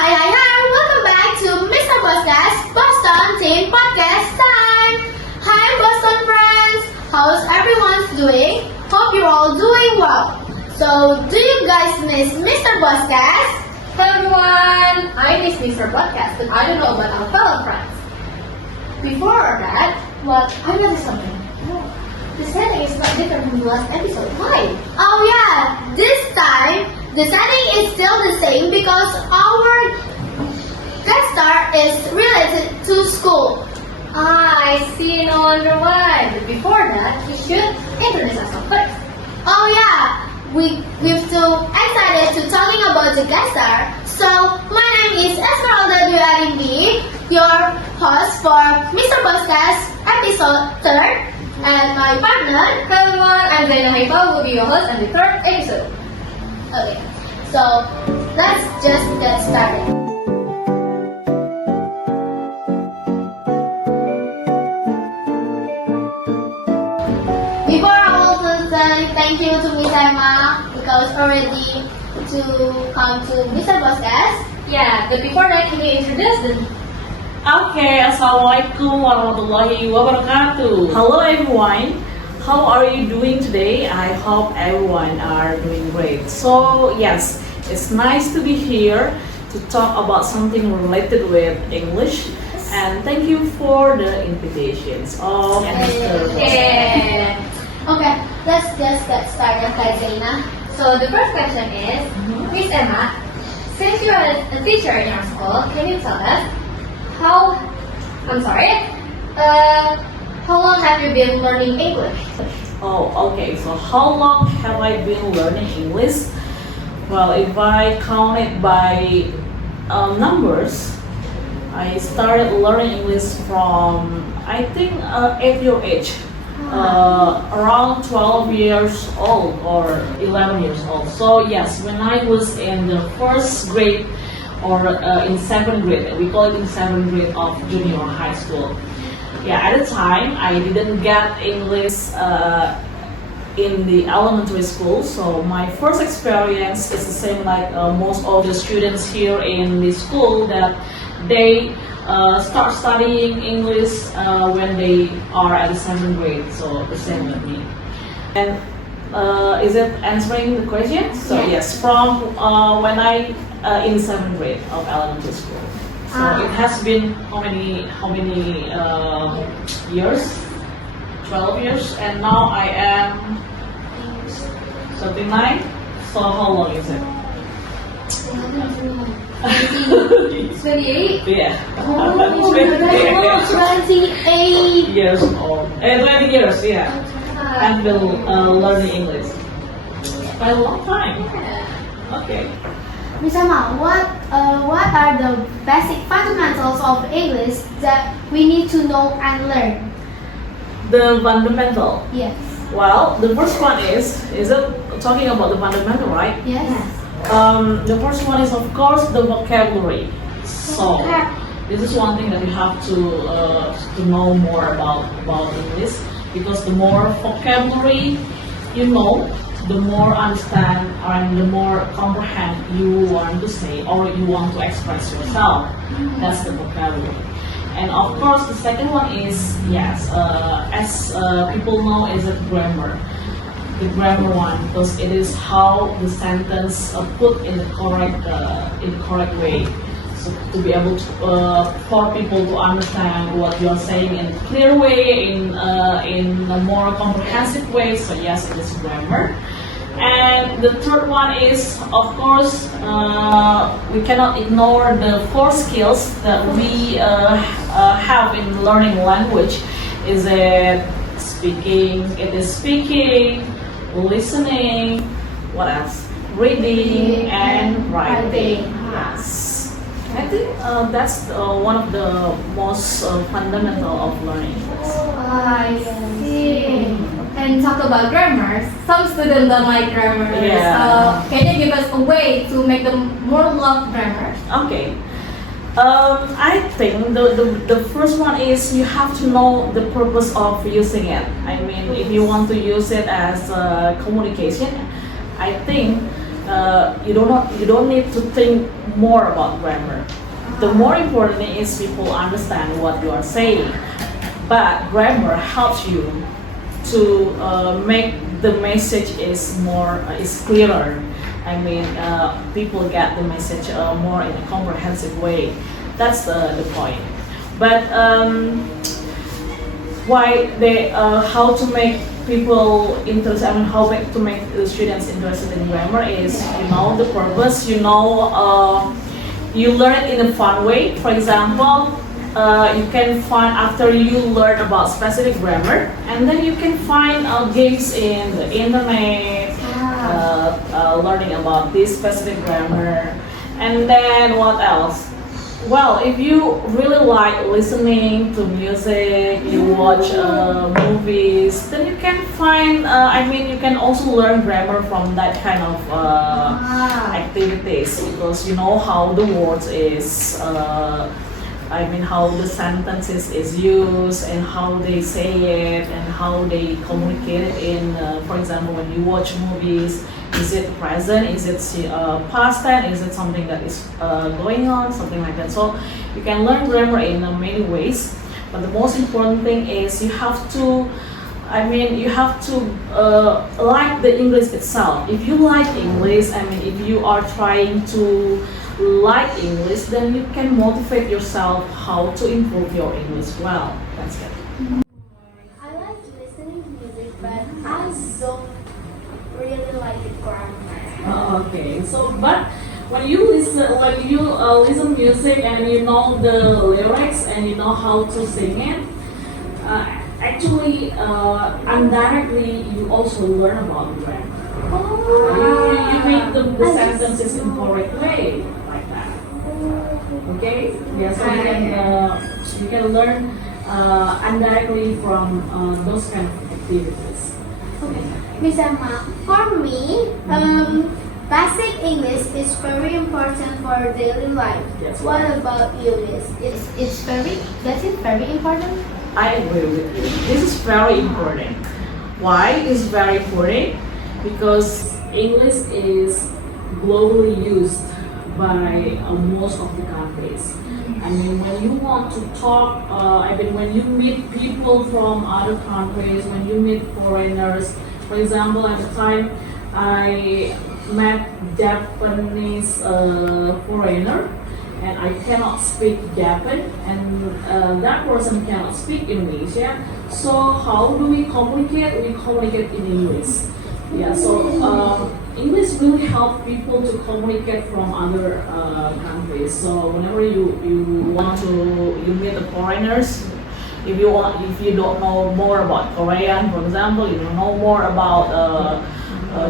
Hi, welcome back to Mr. Boston Team Podcast time. Hi Boston friends, how's everyone doing? Hope you're all doing well. So, do you guys miss Mr. Boscast? Hello everyone, I miss Mr. Podcast, but I don't know about our fellow friends. Before that, I noticed something. The setting is not different from the last episode. Why? Oh yeah, this time the setting is still the same because our guest star is related to school. I see, no wonder why. But before that, we should introduce ourselves first. Oh yeah, we're so excited to talking about the guest star. So my name is 𝗘𝗿𝐺𝐸𝐻𝑃, your host for Mr. Boscast episode 3rd, and my partner. Hello everyone, I'm 𝗍𝐸𝐻𝑃, will be your host on the 3rd episode. Okay, so let's just get started. Before I also say thank you to Miss Erma because already to come to Mr. Boscast. Yeah, but before that, can you introduce them? Okay, Assalamualaikum warahmatullahi wabarakatuh. Hello everyone, how are you doing today? I hope everyone are doing great. So yes, it's nice to be here to talk about something related with English, and thank you for the invitations of Mr. Yeah. Okay, let's just get started, Zaina. So the first question is, Miss Erma, since you are a teacher in our school, can you tell us how long have you been learning English? Oh, okay. So how long have I been learning English? Well, if I count it by numbers, I started learning English from, I think, 8-year age. Around 12 years old or 11 years old. So yes, when I was in the first grade or in 7th grade, we call it in 7th grade of junior high school. Yeah, at the time I didn't get English in the elementary school, so my first experience is the same like most of the students here in the school, that they start studying English when they are at the 7th grade, so the same with me. And is it answering the question? So yes, from when I in 7th grade of elementary school. So it has been how many years? 12 years, and now I am 39. So how long is it? 28? Yeah. Oh, 28 years old. 20 years, yeah. I've been learning English. Quite a long time. Okay. Miss Erma, what are the basic fundamentals of English that we need to know and learn? The fundamental. Yes. Well, the first one is it talking about the fundamental, right? Yes. The first one is, of course, the vocabulary. So this is one thing that you have to know more about English, because the more vocabulary you know, the more understand and the more comprehend you want to say or you want to express yourself. That's the vocabulary. And of course, the second one is, yes, as people know, is a grammar. The grammar one, because it is how the sentence put in the correct way. So to be able to for people to understand what you are saying in a clear way, in a more comprehensive way. So yes, it is grammar. And the third one is, of course, we cannot ignore the 4 skills that we have in learning language. Is it speaking? It is speaking, listening, what else? Reading and writing. Yes. I think that's one of the most fundamental of learning. I see. And talk about grammar. Some students don't like grammar. Yeah. So can you give us a way to make them more love grammar? Okay. I think the first one is you have to know the purpose of using it. I mean, if you want to use it as communication, I think you don't need to think more about grammar. The more important thing is people understand what you are saying. But grammar helps you to make the message is clearer. I mean, people get the message more in a comprehensive way. That's the point. But how to make people interested? I mean, to make the students interested in grammar is, the purpose. You learn it in a fun way. For example, you can find after you learn about specific grammar, and then you can find games in the internet, learning about this specific grammar. And then what else? Well, if you really like listening to music, you watch movies, then you can find, you can also learn grammar from that kind of activities, because you know how the words is, how the sentences is used and how they say it and how they communicate it in, for example, when you watch movies, is it present, is it past tense, is it something that is going on, something like that. So you can learn grammar in many ways, but the most important thing is you have to like the English itself. If you like English, if you are trying to like English, then you can motivate yourself how to improve your English well. That's it. I like listening to music, but I don't really like the grammar. Okay, so but when you listen music and you know the lyrics and you know how to sing it, indirectly you also learn about grammar. You make the sentences in correct way, like that. Okay? Yeah, so you can learn indirectly from those kind of activities. Okay. Miss Erma, for me, basic English is very important for daily life. Yes. What about you, Miss? Is it very important? I agree with you. This is very important. Why is very important? Because English is globally used by most of the countries. When you want to talk, when you meet people from other countries, when you meet foreigners, for example, at the time I met Japanese foreigner, and I cannot speak Japan, and that person cannot speak English. Yeah? So how do we communicate? We communicate in English. Yeah, so English really help people to communicate from other countries. So whenever you meet the foreigners, if you don't know more about Korean, for example, you don't know more about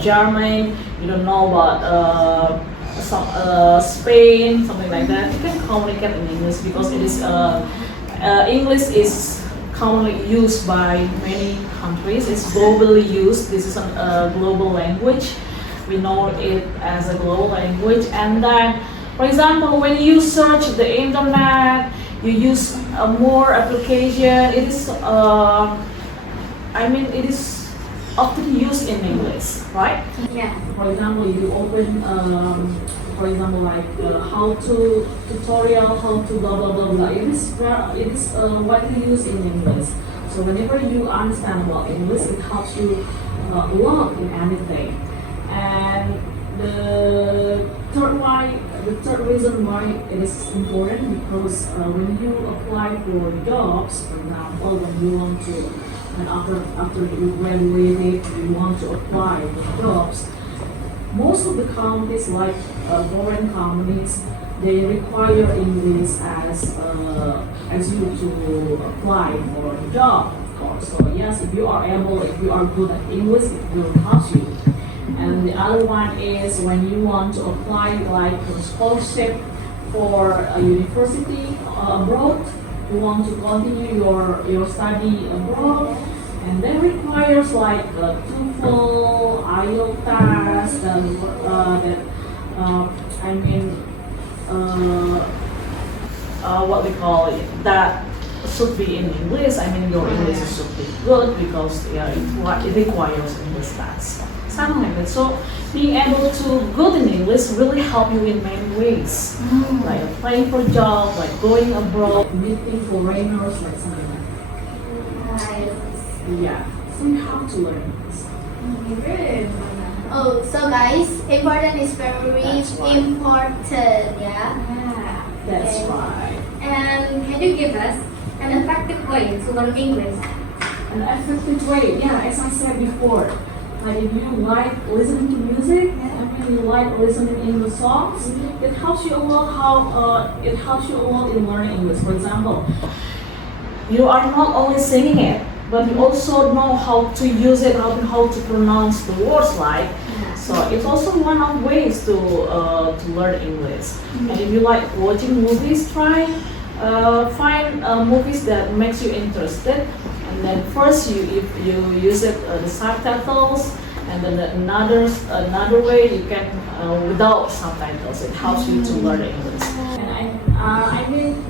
German, you don't know about Spain, something like that, you can communicate in English, because it is English is commonly used by many countries. It's globally used. This is a global language. We know it as a global language. And then, for example, when you search the internet, you use more application. It is, it is often used in English, right? Yeah. For example, you open, how to tutorial, how to blah blah blah blah. It is widely used in English. So whenever you understand about English, it helps you a lot in anything. And the third reason why it is important, because when you apply for jobs, for example, when you want to, and after you graduated, you want to apply for jobs, most of the companies, like foreign companies, they require English as you to apply for a job, of course. So yes, if you are good at English, it will help you. And the other one is when you want to apply like a scholarship for a university abroad, you want to continue your study abroad, and that requires like a TOEFL, IELTS, what we call it, that should be in English. I mean, your English should be good because it requires English class. Something like that. So being able to good in English really help you in many ways, like applying for job, like going abroad, meeting foreigners, like something like that. Yeah. So you have to learn English. Good. Oh, so guys, important is very important, yeah. That's Okay. right. And can you give us an effective way to learn English? An effective way, yeah, as I said before, like if you like listening to music, I mean you like listening English songs, it helps you a lot. It helps you a lot in learning English. For example, you are not only singing it, but you also know how to use it, how to pronounce the words right. So it's also one of ways to learn English. And if you like watching movies, try find movies that makes you interested. And then first if you use it the subtitles, and then another way you can without subtitles. It helps you to learn English. And I mean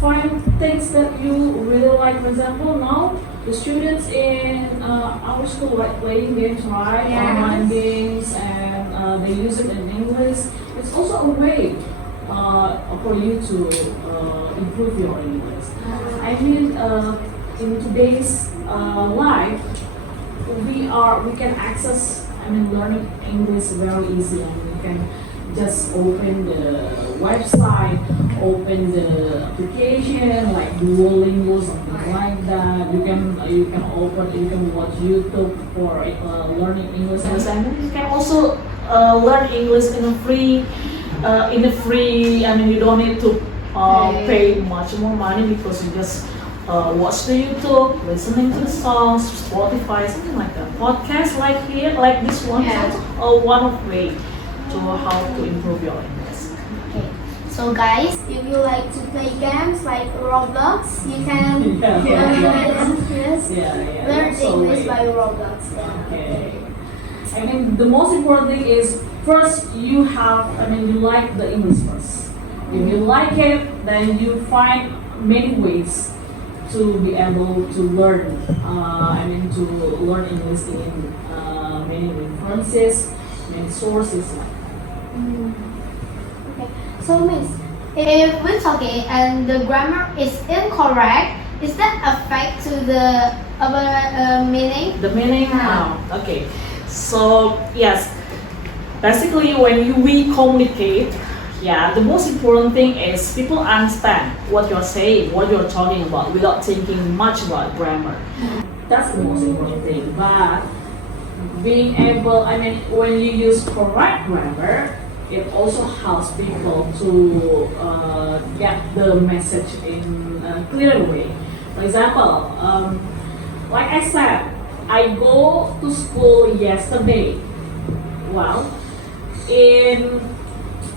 find things that you really like. For example, now the students in our school like playing games, right? Online games, and they use it in English. It's also a way for you to improve your English. I mean, in today's life, we can access, I mean, learning English very easy, and we can just open the website, open the application like Duolingo, something like that. You can watch YouTube for learning English, and you can also learn English in a free. I mean, you don't need to pay much more money because you just watch the YouTube, listening to the songs, Spotify, something like that. Podcasts like here, like this one, is also one of way to how to improve your English. Okay. So guys, if you like to play games like Roblox, you can learn English by Roblox. Okay. I mean, the most important thing is first you like the English first. If you like it, then you find many ways to be able to learn. To learn English in many references, many sources. Okay. So Miss, if we're talking and the grammar is incorrect, is that affect to the meaning? The meaning? Okay. So yes, basically when we communicate, the most important thing is people understand what you're saying, what you're talking about, without thinking much about grammar. That's the most important thing. But being able, when you use correct grammar, it also helps people to get the message in a clear way. For example, like I said, I go to school yesterday. Well, in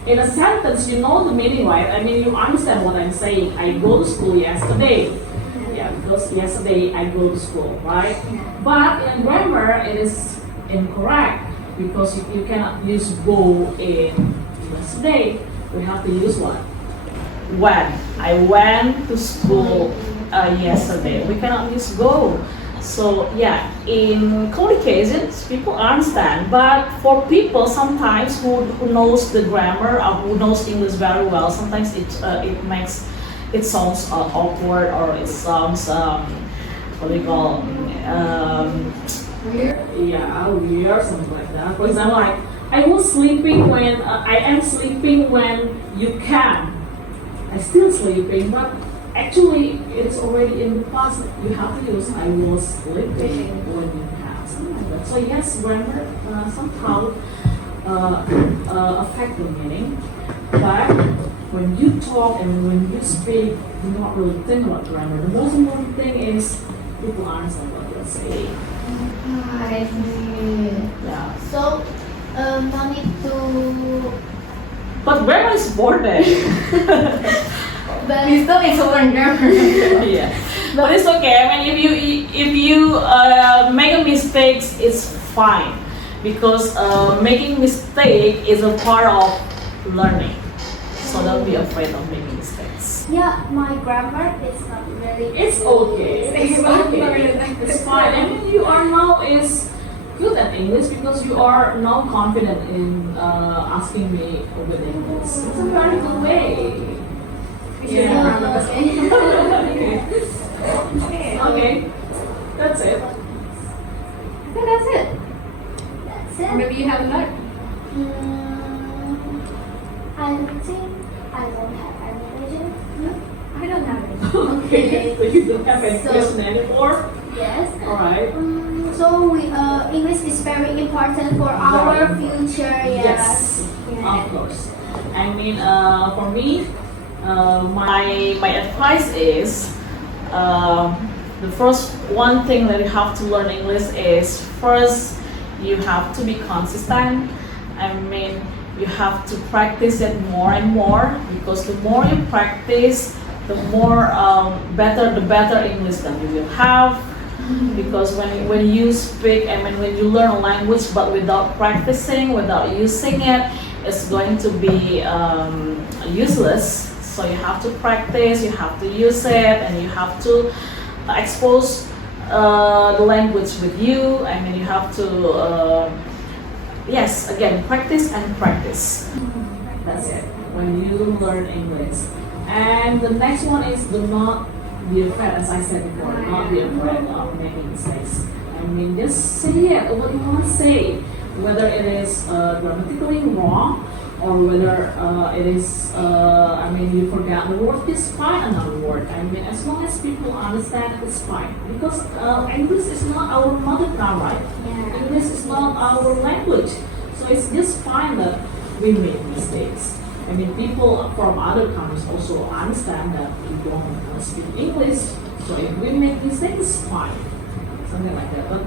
a sentence, you know the meaning, right? I mean, you understand what I'm saying. I go to school yesterday. Yeah, because yesterday I go to school, right? But in grammar, it is incorrect because you cannot use go in yesterday. We have to use what? When. I went to school yesterday. We cannot use go. So in communications, people understand, but for people sometimes who knows the grammar or who knows English very well, sometimes it sounds awkward, or it sounds weird. Weird, something like that. For example, like I was sleeping when I am sleeping when you can. I'm still sleeping, but actually, it's already in the past. You have to use I was sleeping when you have something like that. So yes, grammar somehow affect the meaning. But when you talk and when you speak, do not really think about grammar. The most important thing is people understand what you're saying. I see. Yeah. So, no need to. But grammar is important. But We still need to learn grammar. Yeah, but it's okay. I mean, if you make a mistake, it's fine, because making mistake is a part of learning. So don't be afraid of making mistakes. Yeah, my grammar is not really. It's okay. It's okay. It's fine. I mean, you are now is good at English because you are now confident in asking me with English. It's a very good way. Yeah. Okay. That's it. I think that's it. That's Or it. maybe you have another. I think I don't have any questions. I don't have it. Okay. So you don't have any So- question anymore? Yes. Alright. So English is very important for our Very future. Yes. Of course. I mean, for me, my advice is the first one thing that you have to learn English is first you have to be consistent. I mean, you have to practice it more and more because the more you practice, the more the better English that you will have. Because when you speak, I mean, when you learn a language but without practicing, without using it, it's going to be useless. So you have to practice, you have to use it, and you have to expose the language with you. I mean, you have to, yes, again, practice and practice. That's it. When you learn English. And the next one is do not be afraid, as I said before, not be afraid of making mistakes. I mean, just say it, what you want to say, whether it is grammatically wrong or whether it is, I mean, you forgot the word, just find another word. I mean, as long as people understand, it's fine. Because English is not our mother tongue, right? Yeah. English is not our language. So it's just fine that we make mistakes. I mean, people from other countries also understand that we don't speak English. So if we make mistakes, it's fine. Something like that. But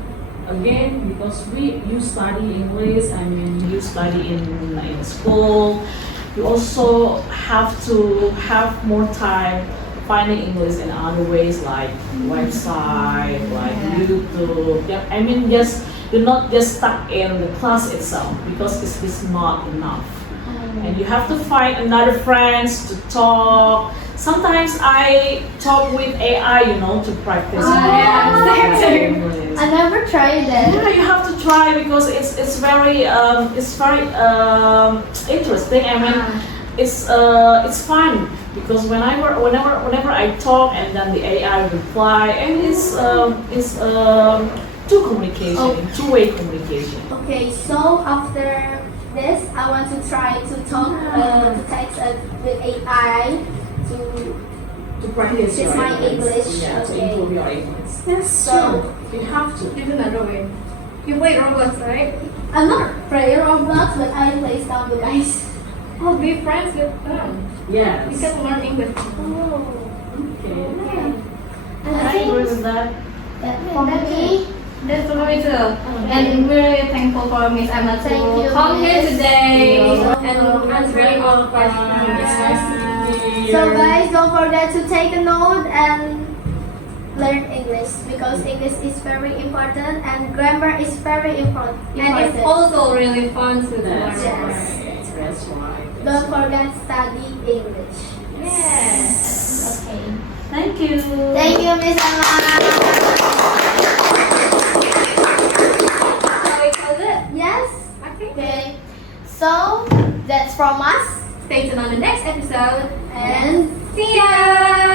again, because you study English, I mean, you study in school, you also have to have more time finding English in other ways like website, like YouTube. Yeah, I mean, you're not just stuck in the class itself because it's not enough. And you have to find another friends to talk. Sometimes I talk with AI, to practice. English. I never tried that. Yeah, you have to try because it's very interesting. I mean, it's fun because whenever I talk and then the AI reply, and it's two-way communication. Okay, so after this, I want to try to talk, to text with AI to practice your my English. Yeah, to Okay. improve your English. Yes, So- you have to. There's another way. You play Roblox, right? I'm not player of Roblox, but I play some guys. Oh, be friends with them. Yes. You can learn English. Oh, Okay. okay. And I agree with that. for me, That's for me too. And we're really thankful for Miss Erma Thank to you, come here Miss. today Yeah. and answering all the questions. It's nice to be here. so guys, don't forget to take a note and learn English because English is very important and grammar is very important. And it's also really fun to learn. That's Yes. right. That's right. Don't forget study English. Yes. Okay. Thank you. Thank you, Miss Erma. So we close it. Yes. Okay. Okay. So that's from us Stay tuned on the next episode and see ya.